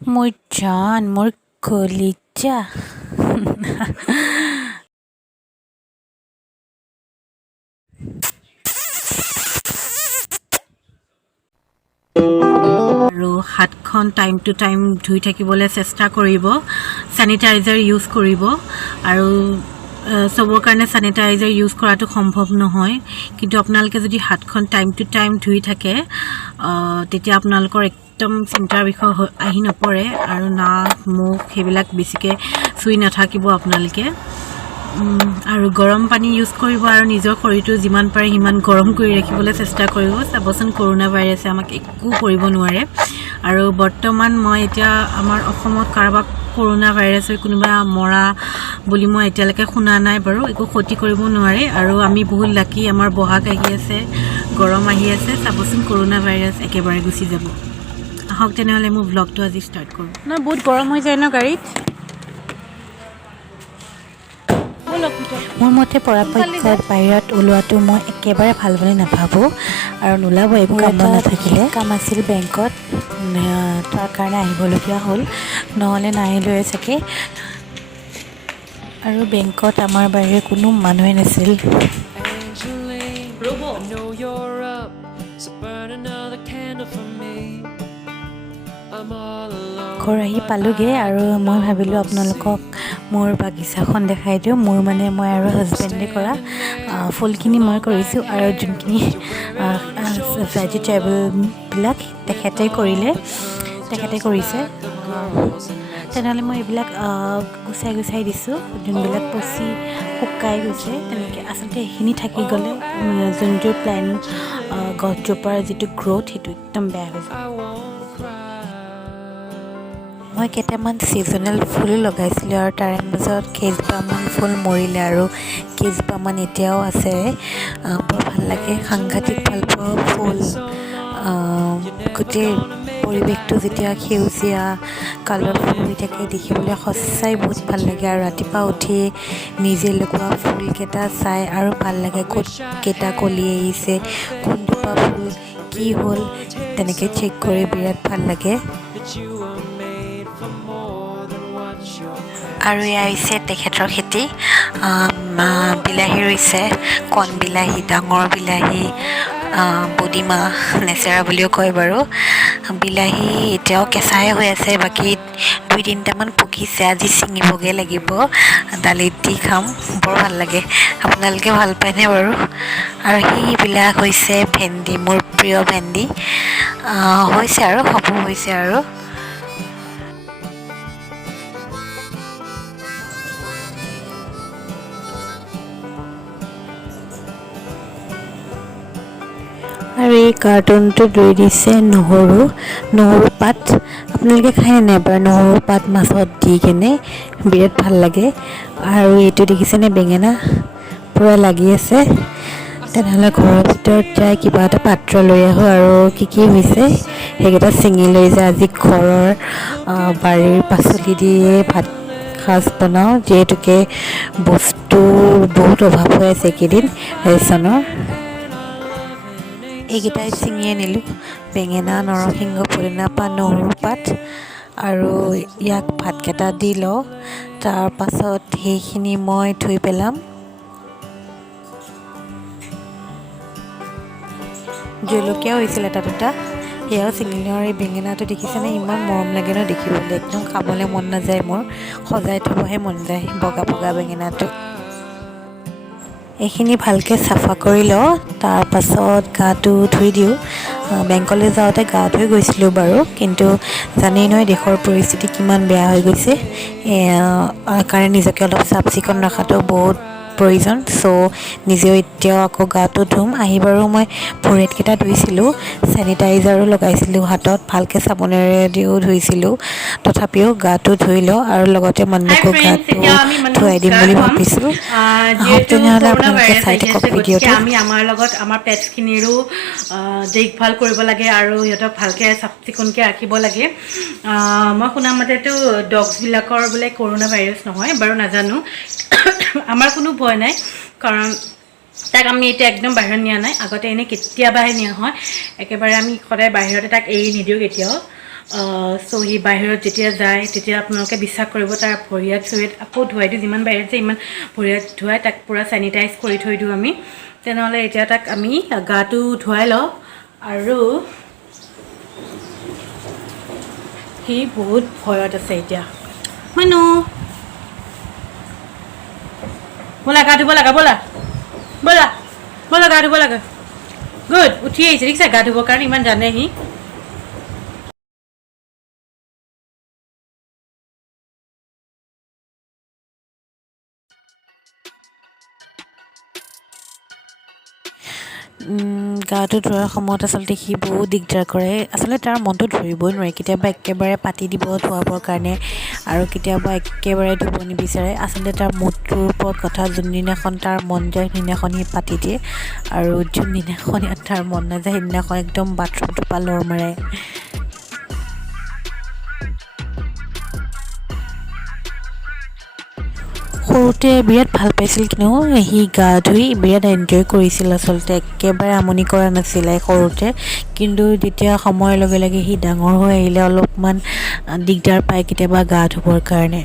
মোৰ জান মোৰ কলিজা আৰু হাতখন টাইম টু টাইম ধুই থাকিবলৈ চেষ্টা কৰিব স্যানিটাইজাৰ ইউজ কৰিব আৰু সবৰ কাৰণে স্যানিটাইজাৰ ইউজ কৰাটো সম্ভৱ নহয় কিন্তু আপোনালোকে যদি হাতখন টাইম টু টাইম ধুই থাকে তেতিয়া আপোনালোকৰ একদম চিন্তাৰ বিষয় আহি নপৰে আৰু নাক মুখ হেবিলাক বেছিকৈ চুই নাথাকিব আপোনালোকে আৰু গৰম পানী ইউজ কৰিব আৰু নিজৰ শৰীৰটো যিমান পাৰে সিমান গৰম কৰি ৰাখিবলৈ চেষ্টা কৰিব চাবচোন কৰোনা ভাইৰাছে আমাক একো কৰিব নোৱাৰে আৰু বৰ্তমান মই এতিয়া আমাৰ অসমত কাৰোবাক কৰোনা ভাইৰাছে কোনোবা মৰা বুলি মই এতিয়ালৈকে শুনা নাই বাৰু একো ক্ষতি কৰিব নোৱাৰে আৰু আমি বহুত লাকি আমাৰ বহাগ আহি আছে গৰম আহি আছে চাবচোন কৰোনা ভাইৰাছ একেবাৰে গুচি যাব আহক তেনেহ'লে মোৰ ব্লগটো আজি ষ্টাৰ্ট কৰোঁ না বহুত গৰম হৈ যায় ন গাড়ীত মোৰ মতে পৰাপক্ষত বাহিৰত ওলোৱাটো মই একেবাৰে ভাল বুলি নাভাবোঁ আৰু নোলাব একো কাম নাথাকিলে কাম আছিল বেংকত তাৰ কাৰণে আহিবলগীয়া হ'ল নহ'লে নাহিলোৱে চাগে আৰু বেংকত আমাৰ বাহিৰে কোনো মানুহে নাছিল ঘৰ আহি পালোগৈ আৰু মই ভাবিলোঁ আপোনালোকক মোৰ বাগিচাখন দেখাই দিওঁ মোৰ মানে মই আৰু হাজবেণ্ডে কৰা ফুলখিনি মই কৰিছোঁ আৰু যোনখিনি ভেজিটেবলবিলাক তেখেতে কৰিছে তেনেহ'লে মই এইবিলাক গুচাই দিছোঁ যোনবিলাক পচি শুকাই গৈছে তেনেকৈ আচলতে সেইখিনি থাকি গ'লে যোনটো প্লেন গছজোপাৰ যিটো গ্ৰ'থ সেইটো একদম বেয়া হৈ যায় মই কেইটামান ছিজনেল ফুল লগাইছিলোঁ আৰু তাৰে মাজত কেইজোপামান ফুল মৰিলে আৰু কেইজোপামান এতিয়াও আছে বৰ ভাল লাগে সাংঘাতিক ভাল পোৱা ফুল গোটেই পৰিৱেশটো যেতিয়া সেউজীয়া কালাৰফুল হৈ থাকে দেখিবলৈ সঁচাই বহুত ভাল লাগে আৰু ৰাতিপুৱা উঠি নিজে লগোৱা ফুলকেইটা চাই আৰু ভাল লাগে ক'ত কেইটা কলি আহিছে কোনজোপা ফুল কি হ'ল তেনেকৈ চেক কৰি বিৰাট ভাল লাগে আৰু এয়া হৈছে তেখেতৰ খেতি বিলাহী ৰুইছে কণ বিলাহী ডাঙৰ বিলাহী বডিমাহ নেচেৰা বুলিও কয় বাৰু বিলাহী এতিয়াও কেঁচাই হৈ আছে বাকী 2-3টামান পকিছে আজি ছিঙিবগৈ লাগিব দালিত দি খাম বৰ ভাল লাগে আপোনালোকে ভাল পায়নে বাৰু আৰু সেইবিলাক হৈছে ভেন্দি মোৰ প্ৰিয় ভেন্দি হৈছে আৰু হৈছে আৰু আৰু এই কাৰ্টুনটোত ৰৈ দিছে নহৰু পাত আপোনালোকে খাই নাই বাৰু নহৰু পাত মাছত দি কেনে বিৰাট ভাল লাগে আৰু এইটো দেখিছেনে বেঙেনা পূৰা লাগি আছে তেনেহ'লে ঘৰৰ ভিতৰত যাই কিবা এটা পাত্ৰ লৈ আহোঁ আৰু কি হৈছে সেইকেইটা ছিঙি লৈ যায় আজি ঘৰৰ বাৰীৰ পাচলি দিয়ে ভাত সাজ বনাওঁ যিহেতুকে বস্তু বহুত অভাৱ হৈ আছে এইকেইদিন ৰেচনৰ এইকেইটাই ছিঙি আনিলোঁ বেঙেনা নৰসিংহ পুদিনা পাত নহৰু পাত আৰু ইয়াক ভাতকেইটা দি লওঁ তাৰপাছত সেইখিনি মই ধুই পেলাম জলকীয়াও হৈছিল এটা দুটা সেয়াও ছিঙিলোঁ আৰু এই বেঙেনাটো দেখিছেনে ইমান মৰম লাগে ন দেখিবলৈ একদম খাবলৈ মন নাযায় মোৰ সজাই থ'বহে মন যায় বগা বেঙেনাটো এইখিনি ভালকৈ চাফা কৰি লওঁ তাৰপাছত গাটো ধুই দিওঁ বেংকলৈ যাওঁতে গা ধুই গৈছিলোঁ বাৰু কিন্তু জানেই নহয় দেশৰ পৰিস্থিতি কিমান বেয়া হৈ গৈছে কাৰণে নিজকে অলপ চাফ চিকুণ ৰখাটো বহুত প্ৰয়োজন নিজেও এতিয়াও আকৌ গাটো ধুম আহি বাৰু মই ভৰিকেইটা ধুইছিলোঁ চেনিটাইজাৰো লগাইছিলোঁ হাতত ভালকৈ চাবোনেৰে দিও ধুইছিলোঁ তথাপিও গাটো ধুই লওঁ আৰু লগতে মানুহকো গাটো ধুৱাই দিম বুলি ভাবিছোঁ তেনেহ'লে আপোনালোকে চাই থাকক ভিডিঅ'টো আমি আমাৰ লগত আমাৰ পেটছখিনিৰো দেখভাল কৰিব লাগে আৰু সিহঁতক ভালকৈ চাফ চিকুণকৈ ৰাখিব লাগে মই শুনা মতেতো ডগছবিলাকৰ বোলে কৰোনা ভাইৰাছ নহয় বাৰু নাজানো আমাৰ কোনো ভয় নাই কাৰণ তাক আমি এতিয়া একদম বাহিৰত নিয়া নাই আগতে এনেই কেতিয়াবাহে নিয়া হয় একেবাৰে আমি সদায় বাহিৰতে তাক এৰি নিদিওঁ কেতিয়াও চ' সি বাহিৰত যেতিয়া যায় তেতিয়া আপোনালোকে বিশ্বাস কৰিব তাৰ ভৰিয়াত চৰিয়াত আকৌ ধুৱাই দিওঁ, যিমান বাহিৰত যায় ইমান ভৰিয়াত ধুৱাই তাক পূৰা চেনিটাইজ কৰি থৈ দিওঁ আমি। তেনেহ'লে এতিয়া তাক আমি গাটো ধুৱাই লওঁ আৰু সি বহুত ভয়ত আছে এতিয়া। মইনো ব'লা গা ধুব লাগা, ব'লা ব'লা ব'লা গা ধুব লাগে। গুড, উঠি আহিছে দেখিছা গা ধুবৰ কাৰণে, ইমান জানে সি। গাটো ধোৱাৰ সময়ত আচলতে সি বহুত দিগদাৰ কৰে। আচলতে তাৰ মনটো ধৰিবই নোৱাৰে, কেতিয়াবা একেবাৰে পাতি দিব ধোৱাবৰ কাৰণে আৰু কেতিয়াবা একেবাৰে ধুব নিবিচাৰে। আচলতে তাৰ মুডটোৰ ওপৰত কথা, যোনদিনাখন তাৰ মন যায় সেইদিনাখন সি পাতি দিয়ে আৰু যোনদিনাখন তাৰ মন নাযায় সেইদিনাখন একদম বাথৰুমটো পালৰ মাৰে। সৰুতে বিৰাট ভাল পাইছিল, কিন্তু সি গা ধুই বিৰাট এনজয় কৰিছিল। আচলতে একেবাৰে আমনি কৰা নাছিলে সৰুতে, কিন্তু যেতিয়া সময়ৰ লগে লগে সি ডাঙৰ হৈ আহিলে অলপমান দিগদাৰ পায় কেতিয়াবা গা ধুবৰ কাৰণে।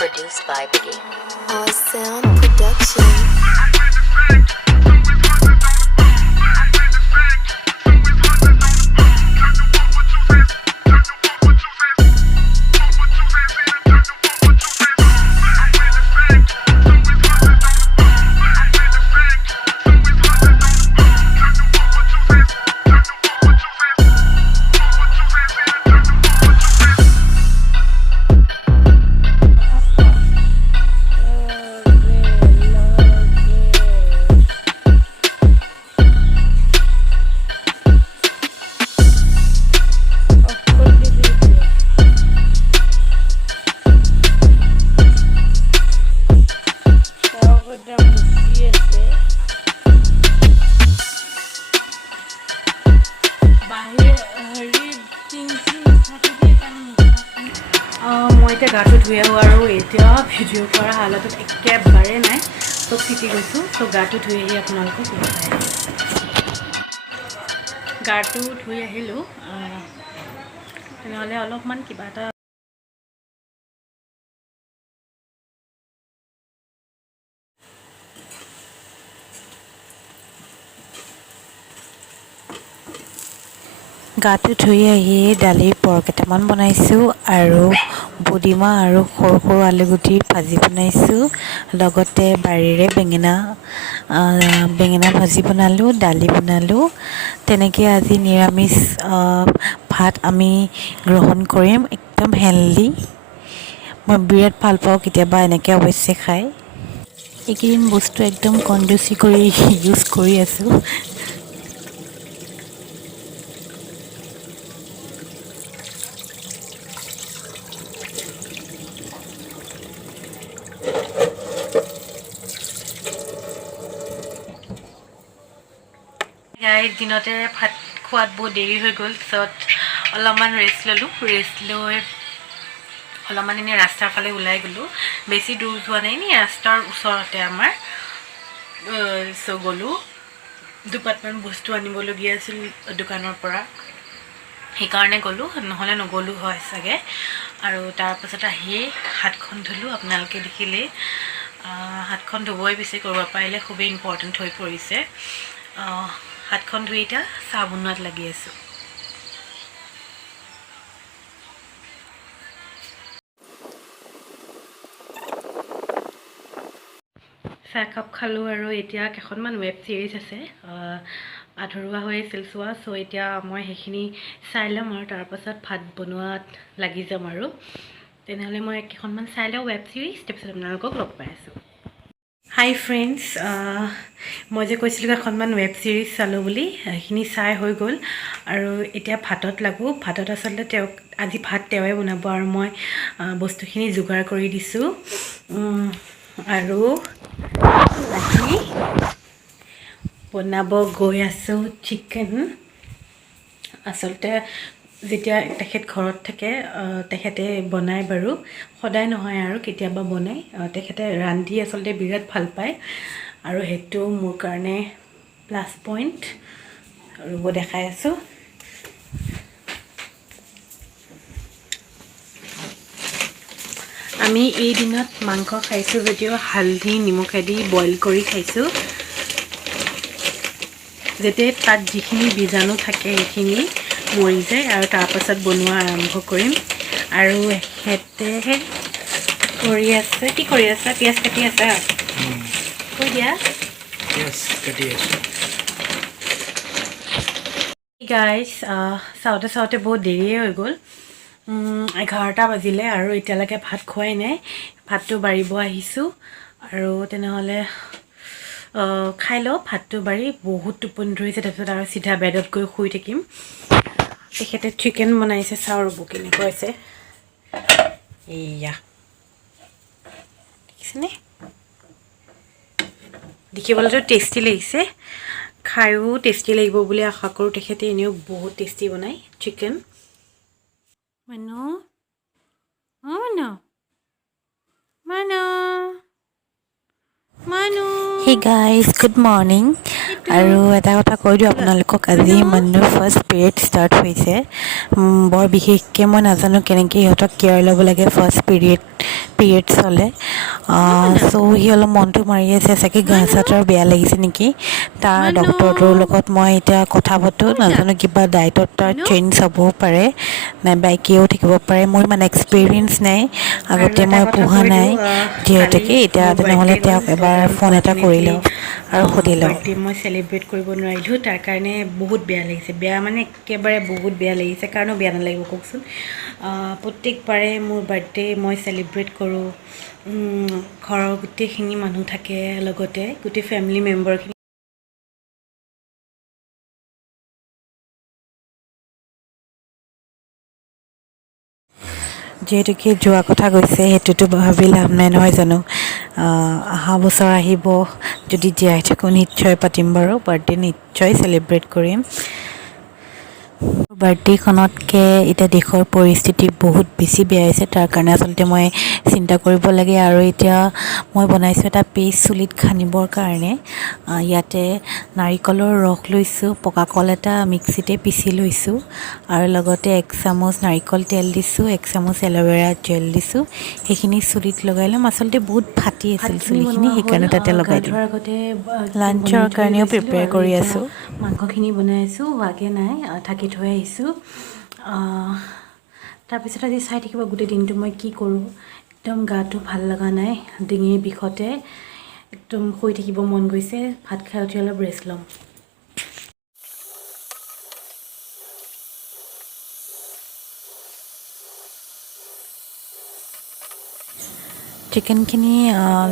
Produced by Biggie. All sound production. মই এতিয়া গাটো ধুই আহোঁ আৰু এতিয়া ভিডিঅ' কৰা হালতত একেবাৰে নাই, চব চিটি গৈছোঁ। চ' গাটো ধুই আহি আপোনালোকক দেখাই গাটো ধুই আহিলোঁ। তেনেহ'লে অলপমান কিবা এটা গাটো ধুই আহি দালিৰ পৰ কেইটামান বনাইছোঁ আৰু বডিমাহ আৰু সৰু সৰু আলুগুটি ভাজি বনাইছোঁ। লগতে বাৰীৰে বেঙেনা ভাজি বনালোঁ, দালি বনালোঁ। তেনেকৈ আজি নিৰামিষ ভাত আমি গ্ৰহণ কৰিম, একদম হেল্ডি। মই বিৰাট ভাল পাওঁ কেতিয়াবা এনেকৈ অৱশ্যে খাই। এইকেইদিন বস্তু একদম কনজুচি কৰি ইউজ কৰি আছোঁ। দিনতে ভাত খোৱাত বহুত দেৰি হৈ গ'ল, পিছত অলপমান ৰেষ্ট ল'লোঁ। ৰেষ্ট লৈ অলপমান এনেই ৰাস্তাৰ ফালে ওলাই গ'লোঁ, বেছি দূৰ যোৱা নাই, এনেই ৰাস্তাৰ ওচৰতে আমাৰ। চ' গ'লোঁ, দুপাতমান বস্তু আনিবলগীয়া আছিল দোকানৰ পৰা, সেইকাৰণে গ'লোঁ, নহ'লে নগ'লোঁ হয় চাগে। আৰু তাৰপাছত আহি হাতখন ধুলোঁ, আপোনালোকে দেখিলেই। হাতখন ধুবই পিছে কৰিব পাৰিলে খুবেই ইম্পৰ্টেণ্ট হৈ পৰিছে। হাতখন ধুই এতিয়া চাহ বনোৱাত লাগি আছোঁ। চাহকাপ খালোঁ আৰু এতিয়া কেইখনমান ৱেব ছিৰিজ আছে আধৰুৱা হৈ আছিল চোৱা। চ' এতিয়া মই সেইখিনি চাই ল'ম আৰু তাৰপাছত ভাত বনোৱাত লাগি যাম আৰু। তেনেহ'লে মই কেইখনমান চাই লওঁ ৱেব ছিৰিজ, তাৰপিছত আপোনালোকক লগ পাই আছোঁ। হাই ফ্ৰেণ্ডছ, মই যে কৈছিলোঁ এখনমান ৱেব ছিৰিজ চালোঁ বুলি, সেইখিনি চাই হৈ গ'ল আৰু এতিয়া ভাতত লাগোঁ। ভাতত আচলতে আজি ভাত তেওঁৱে বনাব আৰু মই বস্তুখিনি যোগাৰ কৰি দিছোঁ। আৰু আজি বনাব গৈ আছোঁ চিকেন। আচলতে যেতিয়া তেখেত ঘৰত থাকে তেখেতে বনায় বাৰু সদায় নহয় আৰু কেতিয়াবা বনায় তেখেতে ৰান্ধি আচলতে বিৰাট ভাল পায় আৰু সেইটো মোৰ কাৰণে প্লাছ পইণ্ট ৰ'ব দেখাই আছোঁ আমি এই দিনত মাংস খাইছোঁ যদিও হালধি নিমখেদি বইল কৰি খাইছোঁ যাতে তাত যিখিনি বীজাণু থাকে সেইখিনি মৰি যায় আৰু তাৰপাছত বনোৱা আৰম্ভ কৰিম আৰু এখেতে কৰি আছে কি কৰি আছে পিঁয়াজ কাটি আছে কৈ দিয়া পিঁয়াজ কাটি আছোঁ গাইজ চাওঁতে চাওঁতে বহুত দেৰিয়ে হৈ গ'ল 11টা বাজিলে আৰু এতিয়ালৈকে ভাত খোৱাই নাই ভাতটো বাঢ়িব আহিছোঁ আৰু তেনেহ'লে খাই লওঁ ভাতটো বাঢ়ি বহুত টোপনি ধৰিছে তাৰপিছত আৰু চিধা বেডত গৈ শুই থাকিম তেখেতে চিকেন বনাইছে চাওঁ ৰ'ব কেনেকুৱা হৈছে এয়া দেখিছেনে দেখিবলৈতো টেষ্টি লাগিছে খায়ো টেষ্টি লাগিব বুলি আশা কৰোঁ তেখেতে এনেও বহুত টেষ্টি বনায় চিকেন মানো মানো মানো মানো Hey guys, good morning. আৰু এটা কথা কৈ দিওঁ আপোনালোকক আজি মানুহৰ ফাৰ্ষ্ট পিৰিয়ড ষ্টাৰ্ট হৈছে বৰ বিশেষকৈ মই নাজানো কেনেকৈ সিহঁতক কেয়াৰ ল'ব লাগে ফাৰ্ষ্ট পিৰিয়ডছ হ'লে চ' সি অলপ মনটো মাৰি আছে চাগে গা চাতৰ বেয়া লাগিছে নেকি তাৰ ডক্টৰটোৰ লগত মই এতিয়া কথা পাতোঁ নাজানো কিবা ডায়েটত তাৰ চেঞ্জ হ'বও পাৰে নাইবা একেও থাকিব পাৰে মোৰ ইমান এক্সপিৰিয়েঞ্চ নাই আগতে মই পোহা নাই যিহেতুকে এতিয়া তেনেহ'লে তেওঁক এবাৰ ফোন এটা কৰি লওঁ আৰু সুধি লওঁ বাৰ্থডে মই চেলিব্ৰেট কৰিব নোৱাৰিলোঁ তাৰ কাৰণে বহুত বেয়া লাগিছে বেয়া মানে একেবাৰে বহুত বেয়া লাগিছে কাৰণো বেয়া নালাগিব কওকচোন প্ৰত্যেকবাৰে মোৰ বাৰ্থডে মই চেলিব্ৰেট কৰোঁ ঘৰৰ গোটেইখিনি মানুহ থাকে লগতে গোটেই ফেমিলি মেম্বাৰখিনি যিহেতুকে যোৱা কথা কৈছে সেইটোতো ভাবি লাভ নাই নহয় জানো অহা বছৰ আহিব যদি জীয়াই থাকোঁ নিশ্চয় পাতিম বাৰু বাৰ্থডে নিশ্চয় চেলিব্ৰেট কৰিম বাৰ্থডেখনতকৈ এতিয়া দেশৰ পৰিস্থিতি বহুত বেছি বেয়া হৈছে তাৰ কাৰণে আচলতে মই চিন্তা কৰিব লাগে আৰু এতিয়া মই বনাইছোঁ এটা পেষ্ট চুলিত সানিবৰ কাৰণে ইয়াতে নাৰিকলৰ ৰস লৈছোঁ পকা কল এটা মিক্সিতে পিচি লৈছোঁ আৰু লগতে 1 চামুচ নাৰিকল তেল দিছোঁ 1 চামুচ এল'ভেৰা জেল দিছোঁ সেইখিনি চুলিত লগাই ল'ম আচলতে বহুত ফাটি আছিল চুলিখিনি সেইকাৰণে তাতে লগাই দিম লাঞ্চৰ কাৰণেও প্ৰিপেয়াৰ কৰি আছোঁ মাংসখিনি বনাই আছোঁ হোৱাকৈ নাই থাকি থৈ আহিছোঁ তাৰপিছত আজি চাই থাকিব গোটেই দিনটো মই কি কৰোঁ একদম গাটো ভাল লগা নাই ডিঙিৰ বিষতে একদম শুই থাকিব মন গৈছে ভাত খাই উঠি অলপ ৰেষ্ট ল'ম চিকেনখিনি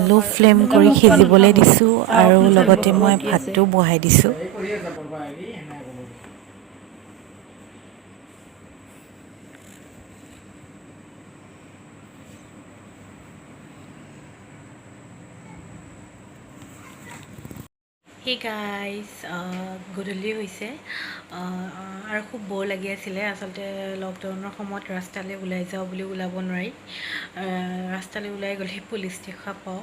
ল' ফ্লেম কৰি সিজিবলৈ দিছোঁ আৰু লগতে মই ভাতটো বহাই দিছোঁ হে গাইজ গধূলি হৈছে আৰু খুব বৰ লাগি আছিলে আচলতে লকডাউনৰ সময়ত ৰাস্তালৈ ওলাই যাওঁ বুলি ওলাব নোৱাৰি ৰাস্তালৈ ওলাই গ'লে পুলিচ দেখা পাওঁ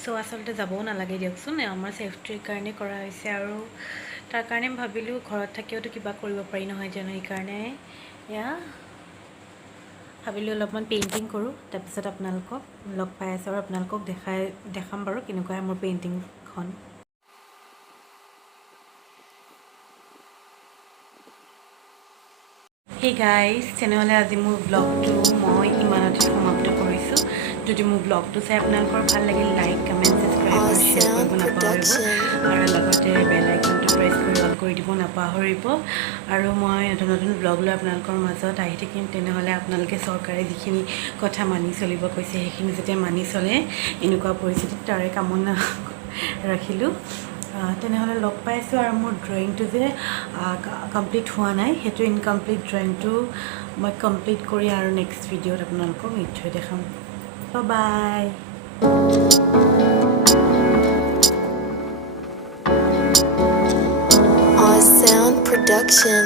চ' আচলতে যাবও নালাগে দিয়কচোন আমাৰ ছেফটিৰ কাৰণে কৰা হৈছে আৰু তাৰ কাৰণে ভাবিলোঁ ঘৰত থাকিওতো কিবা কৰিব পাৰি নহয় জানো সেইকাৰণে এয়া ভাবিলোঁ অলপমান পেইণ্টিং কৰোঁ তাৰপিছত আপোনালোকক লগ পাই আছোঁ আৰু আপোনালোকক দেখাম বাৰু কেনেকুৱা মোৰ পেইণ্টিংখন হে গাইজ তেনেহ'লে আজি মোৰ ব্লগটো মই ইমানতে সমাপ্ত কৰিছোঁ যদি মোৰ ব্লগটো চাই আপোনালোকৰ ভাল লাগিল লাইক কমেণ্ট ছাবস্ক্ৰাইব আৰু শ্বেয়াৰ কৰিব নাপাহৰিব আৰু লগতে বেল আইকনটো প্ৰেছ কৰি অন কৰি দিব নাপাহৰিব আৰু মই নতুন নতুন ব্লগ লৈ আপোনালোকৰ মাজত আহি থাকিম তেনেহ'লে আপোনালোকে চৰকাৰে যিখিনি কথা মানি চলিব কৈছে সেইখিনি যাতে মানি চলে এনেকুৱা পৰিস্থিতিত তাৰে কামনা ৰাখিলোঁ তেনেহ'লে লগ পাইছোঁ আৰু মোৰ ড্ৰয়িংটো যে কমপ্লিট হোৱা নাই সেইটো ইনকমপ্লিট ড্ৰয়িংটো মই কমপ্লিট কৰি আৰু নেক্সট ভিডিঅ'ত আপোনালোকক নিশ্চয় দেখাম বাই Sound production.